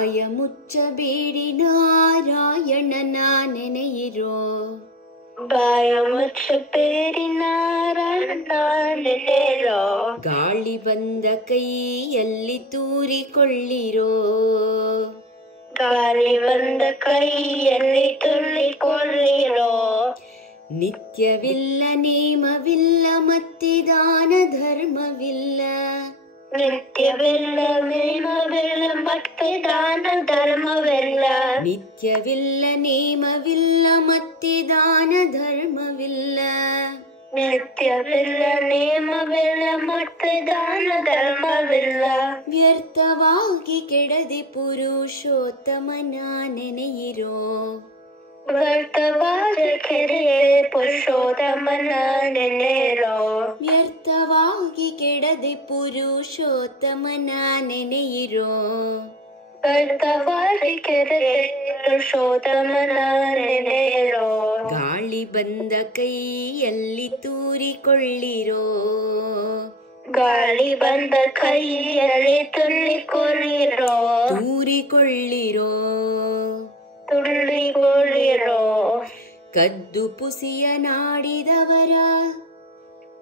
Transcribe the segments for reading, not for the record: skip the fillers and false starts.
ಬಾಯ ಮುಚ್ಚಬೇಡಿ ನಾರಾಯಣನ ನೆನೆಯಿರೋ. ಬಾಯ ಮುಚ್ಚಬೇಡಿ ನಾರಾಯಣನ ನೆನೆಯಿರೋ. ಗಾಳಿ ಬಂದ ಕೈಯಲ್ಲಿ ತೂರಿಕೊಳ್ಳಿರೋ. ಗಾಳಿ ಬಂದ ಕೈಯಲ್ಲಿ ತುಳ್ಳಿಕೊಳ್ಳಿರೋ. ನಿತ್ಯವಿಲ್ಲ ನೇಮವಿಲ್ಲ ಮತ್ತಿದಾನ ಧರ್ಮವಿಲ್ಲ. ನಿತ್ಯವಿಲ್ಲ ನೇಮವಿಲ್ಲ ಮತ್ತೆ ದಾನ ಧರ್ಮವಿಲ್ಲ. ನಿತ್ಯವಿಲ್ಲ ನೇಮವಿಲ್ಲ ಮತ್ತಿದಾನ ಧರ್ಮವಿಲ್ಲ. ನಿತ್ಯವಿಲ್ಲ ನೇಮವಿಲ್ಲ ಮತ್ತೆ ದಾನ ಧರ್ಮವಿಲ್ಲ. ವ್ಯರ್ಥವಾಗಿ ಕೆಡದೆ ಪುರುಷೋತ್ತಮನ ನೆನೆಯಿರೋ. ವ್ಯರ್ಥವಾದ ಕೆರೆಯೇ ಪುರುಷೋತ್ತಮನ ನೆನೆಯಿರೋ. ವ್ಯರ್ಥವಾಗಿ ಕೆಡದೆ ಪುರುಷೋತ್ತಮನ ನೆನೆಯಿರೋ. ವ್ಯರ್ಥವಾದ ಕೆರೆಯೇ ಪುರುಷೋತ್ತಮನ ನೆನೆಯಿರೋ. ಗಾಳಿ ಬಂದ ಕೈಯಲ್ಲಿ ತೂರಿಕೊಳ್ಳಿರೋ. ಗಾಳಿ ಬಂದ ಕೈಯಲ್ಲಿ ತುಳ್ಳಿಕೊಳ್ಳಿರೋ. ತೂರಿಕೊಳ್ಳಿರೋ. ತುಳ್ಳಿಕೊಳ್ಳಿರೋ. ಕದ್ದು ಪುಸಿಯ ನಾಡಿದವರ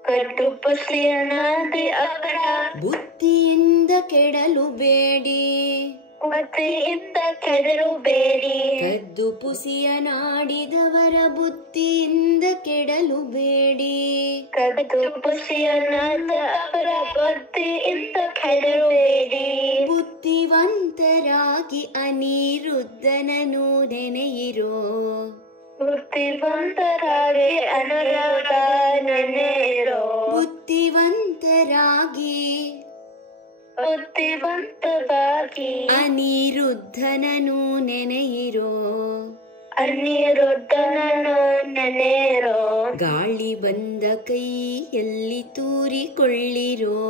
ಕದ್ದು ಪುಸಿಯನಾದಿ ಅವರ ಬುದ್ಧಿಯಿಂದ ಕೆಡಲು ಬೇಡಿ. ಬುದ್ಧಿಯಿಂದ ಕೆಡಲು ಬೇಡಿ. ಕದ್ದು ಪುಸಿಯ ನಾಡಿದವರ ಬುದ್ಧಿಯಿಂದ ಕೆಡಲು ಬೇಡಿ. ಕದ್ದು ಪುಸಿಯನಾದ ಅವರ ಬುದ್ಧಿಯಿಂದ ಕೆಡಲು ಬೇಡಿ. ಬುದ್ಧಿವಂತರಾಗಿ ಅನಿರುದ್ಧನನು ನೆನೆಯಿರೋ. ಬುದ್ಧಿವಂತರಾಗಿ ಅನುರಾಗ ನೆನೆಯಿರೋ. ಬುದ್ಧಿವಂತರಾಗಿ ಬುದ್ಧಿವಂತರಾಗಿ ಅನಿರುದ್ಧನನು ನೆನೆಯಿರೋ. ಅನಿರುದ್ಧನನು ನೆನೆಯಿರೋ. ಗಾಳಿ ಬಂದ ಕೈಯಲ್ಲಿ ತೂರಿಕೊಳ್ಳಿರೋ.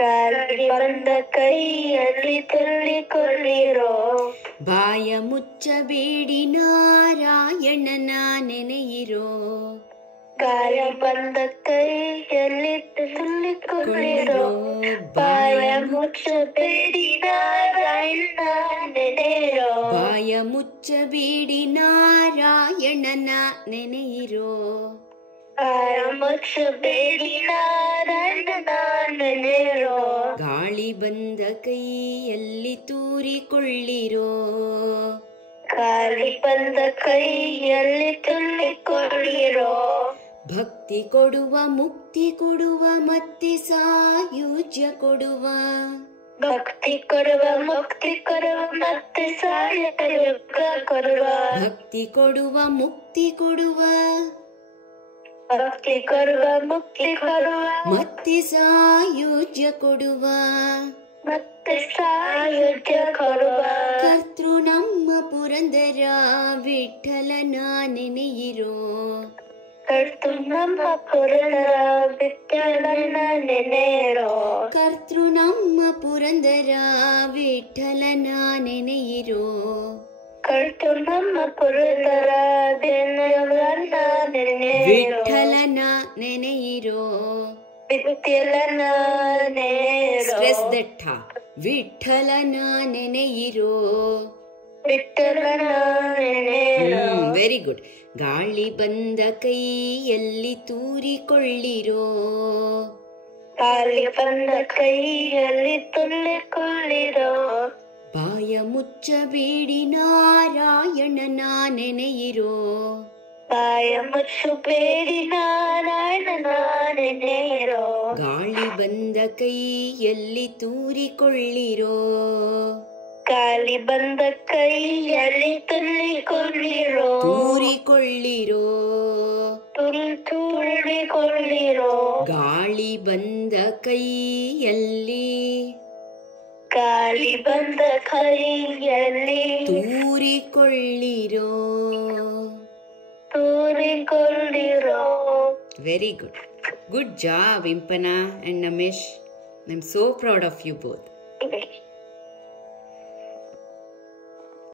ಗಾಳಿ ಬಂದ ಕೈಯಲ್ಲಿ ತುಳ್ಳಿಕೊಳ್ಳಿರೋ. ಬಾಯ ಮುಚ್ಚಬೇಡಿ ನಾರಾಯಣನ ನೆನೆಯಿರೋ. ಗಾಯ ಬಂದ ಕೈಯಲ್ಲಿ ತುಳ್ಳಿಕೊಳ್ಳಿರೋ. ಬಾಯ ಮುಚ್ಚಬೇಡಿ ನಾರಾಯಣ ನೆನೆಯಿರೋ. ಬಾಯ ಮುಚ್ಚಬೇಡಿ ನಾರಾಯಣನ ನೆನೆಯಿರೋ. ಬಾಯ ಮುಚ್ಚಬೇಡಿ ನಾರಾಯಣ ನೆನೆಯಿರೋ. ಗಾಳಿ ಬಂದ ಕೈಯಲ್ಲಿ ತೂರಿಕೊಳ್ಳಿರೋ. ಗಾಳಿ ಬಂದ ಕೈಯಲ್ಲಿ ತುಳ್ಳಿಕೊಳ್ಳಿರೋ. ಭಕ್ತಿ ಕೊಡುವ ಮುಕ್ತಿ ಕೊಡುವ ಮತ್ತೆ ಸಾಯುಜ್ಯ ಕೊಡುವ. ಭಕ್ತಿ ಕೊಡುವ ಮುಕ್ತಿ ಕೊಡುವ ಮತ್ತೆ ಸಾಯುಜ್ಯ ಕೊಡುವ. ಭಕ್ತಿ ಕೊಡುವ ಮುಕ್ತಿ ಕೊಡುವ ಭಕ್ತಿ ಕೊಡುವ ಮುಕ್ತಿ ಕೊಡುವ ಮತ್ತೆ ಸಾಯುಜ್ಯ ಕೊಡುವ. ಮತ್ತೆ ಸಾಯುಜ್ಯ ಕೊಡುವ. ಕರ್ತೃ ನಮ್ಮ ಪುರಂದರ ವಿಠಲನ ನೆನೆಯಿರೋ. ಕರ್ತೃ ನಮ್ಮ ಪುರಂದರ ವಿಠಲನ ನೆನೆಯಿರೋ. ಕರ್ತೃ ನಮ್ಮ ಪುರಂದರ ವಿಠಲನ ನೆನೆಯಿರೋ. ಕರ್ತೃ ನಮ್ಮ ಪುರಂದರ ವಿಠಲನ ನೆನೆಯಿರೋ. ವಿಠಲನ ನೆನೆಯಿರೋ. ವಿಠಲನ ನೆನೆಯಿರೋ. ಸ್ಟ್ರೆಸ್ ದಟ್ಟ. ವಿಠಲನ ನೆನೆಯಿರೋ. ವಿಠಲನ ನೆನೆಯಿರೋ. Very good. ಗಾಳಿ ಬಂದ ಕೈಯಲ್ಲಿ ತೂರಿಕೊಳ್ಳಿರೋ. ಗಾಳಿ ಬಂದ ಕೈಯಲ್ಲಿ ತುಳ್ಳಿಕೊಳ್ಳಿರೋ. ಬಾಯ ಮುಚ್ಚಬೇಡಿ ನಾರಾಯಣನ ನೆನೆಯಿರೋ. ಬಾಯ ಮುಚ್ಚಬೇಡಿ ನಾರಾಯಣನ ನೆನೆಯಿರೋ. ಗಾಳಿ ಬಂದ ಕೈಯಲ್ಲಿ ತೂರಿಕೊಳ್ಳಿರೋ. ಗಾಳಿ ಬಂದ ಕೈಯಲ್ಲಿ ತುಳ್ಳಿಕೊಳ್ಳಿರೋ. ತೂರಿಕೊಳ್ಳಿರೋ. ತುಳ್ಳಿಕೊಳ್ಳಿರೋ. ಗಾಳಿ ಬಂದ ಕೈಯಲ್ಲಿ ಗಾಳಿ ಬಂದ ಕೈಯಲ್ಲಿ ತೂರಿಕೊಳ್ಳಿರೋ. ತೂರಿಕೊಳ್ಳಿರೋ. Very good. Good job Impana and Namesh. I'm so proud of you both.